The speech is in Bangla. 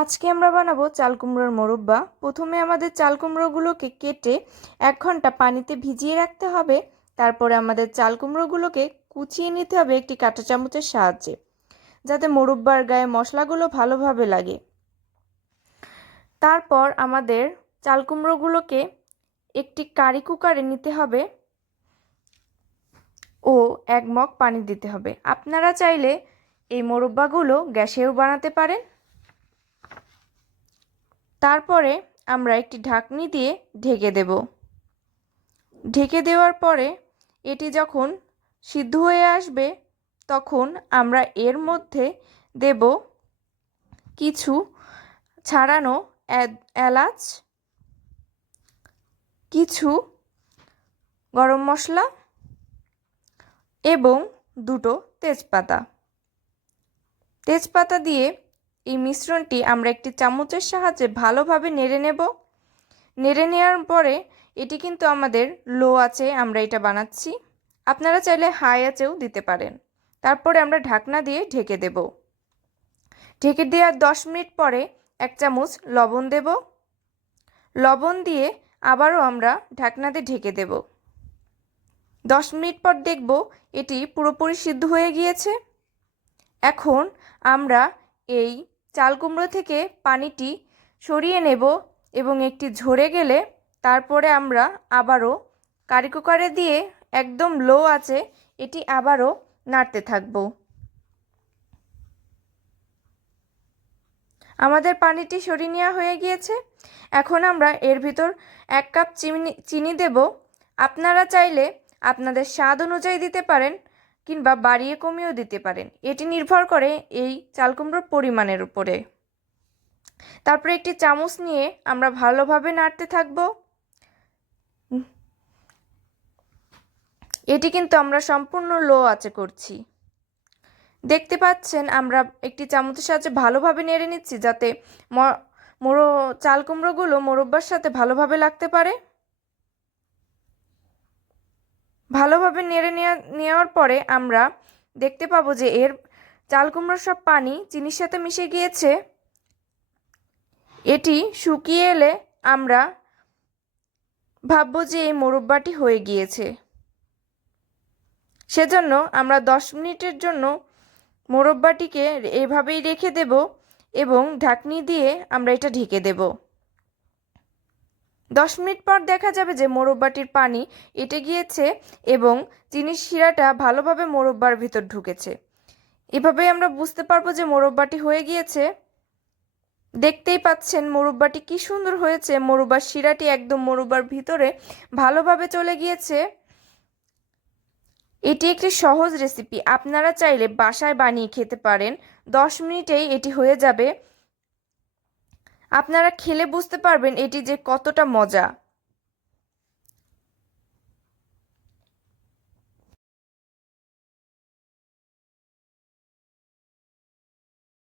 আজকে আমরা বানাবো চাল কুমড়োর মোরব্বা। প্রথমে আমাদের চাল কুমড়োগুলোকে কেটে 1 ঘন্টা পানিতে ভিজিয়ে রাখতে হবে। তারপরে আমাদের চাল কুমড়োগুলোকে কুচিয়ে নিতে হবে একটি কাঁটা চামচের সাহায্যে, যাতে মোরব্বার গায়ে মশলাগুলো ভালোভাবে লাগে। তারপর আমাদের চাল কুমড়োগুলোকে একটি কারি কুকারে নিতে হবে ও 1 মগ পানি দিতে হবে। আপনারা চাইলে এই মোরব্বাগুলো গ্যাসেও বানাতে পারেন। তারপরে আমরা একটি ঢাকনি দিয়ে ঢেকে দেব। ঢেকে দেওয়ার পরে এটি যখন সিদ্ধ হয়ে আসবে তখন আমরা এর মধ্যে দেব কিছু ছাড়ানো এলাচ, কিছু গরম মশলা এবং 2টো তেজপাতা। তেজপাতা দিয়ে এই মিশ্রণটি আমরা একটি চামচের সাহায্যে ভালোভাবে নেড়ে নেব। নেড়ে নেওয়ার পরে এটি কিন্তু আমাদের লো আঁচে আমরা এটা বানাচ্ছি, আপনারা চাইলে হাই আঁচেও দিতে পারেন। তারপরে আমরা ঢাকনা দিয়ে ঢেকে দেব। ঢেকে দেওয়ার 10 মিনিট পরে 1 চামচ লবণ দেব। লবণ দিয়ে আবারও আমরা ঢাকনা দিয়ে ঢেকে দেব। 10 মিনিট পর দেখব এটি পুরোপুরি সিদ্ধ হয়ে গিয়েছে। এখন আমরা এই চাল কুমড়ো থেকে পানিটি সরিয়ে নেব এবং একটি ঝরে গেলে তারপরে আমরা আবারও কারি কুকারে দিয়ে একদম লো আঁচে এটি আবারও নাড়তে থাকব। আমাদের পানিটি সরিয়ে নেওয়া হয়ে গিয়েছে। এখন আমরা এর ভিতর 1 কাপ চিনি দেব। আপনারা চাইলে আপনাদের স্বাদ অনুযায়ী দিতে পারেন কিংবা বাড়িয়ে কমিয়েও দিতে পারেন, এটি নির্ভর করে এই চাল কুমড়োর পরিমাণের উপরে। তারপরে একটি চামচ নিয়ে আমরা ভালোভাবে নাড়তে থাকব। এটি কিন্তু আমরা সম্পূর্ণ লো আঁচে করছি। দেখতে পাচ্ছেন আমরা একটি চামচের সাহায্যে ভালোভাবে নেড়ে নিচ্ছি, যাতে চাল কুমড়োগুলো মোরব্বার সাথে ভালোভাবে লাগতে পারে। ভালোভাবে নেড়ে নেওয়ার পরে আমরা দেখতে পাবো যে এর চাল কুমড়োর সব পানি চিনির সাথে মিশে গিয়েছে। এটি শুকিয়ে এলে আমরা ভাববো যে এই মোরব্বাটি হয়ে গিয়েছে। সেজন্য আমরা 10 মিনিটের জন্য মোরব্বাটিকে এভাবেই রেখে দেব এবং ঢাকনি দিয়ে আমরা এটা ঢেকে দেব। 10 মিনিট পর দেখা যাবে যে মোরব্বাটির পানি এঁটে গিয়েছে এবং চিনির শিরাটা ভালোভাবে মোরব্বার ভিতর ঢুকেছে। এভাবেই আমরা বুঝতে পারবো যে মোরব্বাটি হয়ে গিয়েছে। দেখতেই পাচ্ছেন মোরব্বাটি কি সুন্দর হয়েছে। মোরব্বার শিরাটি একদম মোরব্বার ভিতরে ভালোভাবে চলে গিয়েছে। এটি একটি সহজ রেসিপি, আপনারা চাইলে বাসায় বানিয়ে খেতে পারেন। 10 মিনিটেই এটি হয়ে যাবে। আপনারা খেলে বুঝতে পারবেন এটি যে কতটা মজা।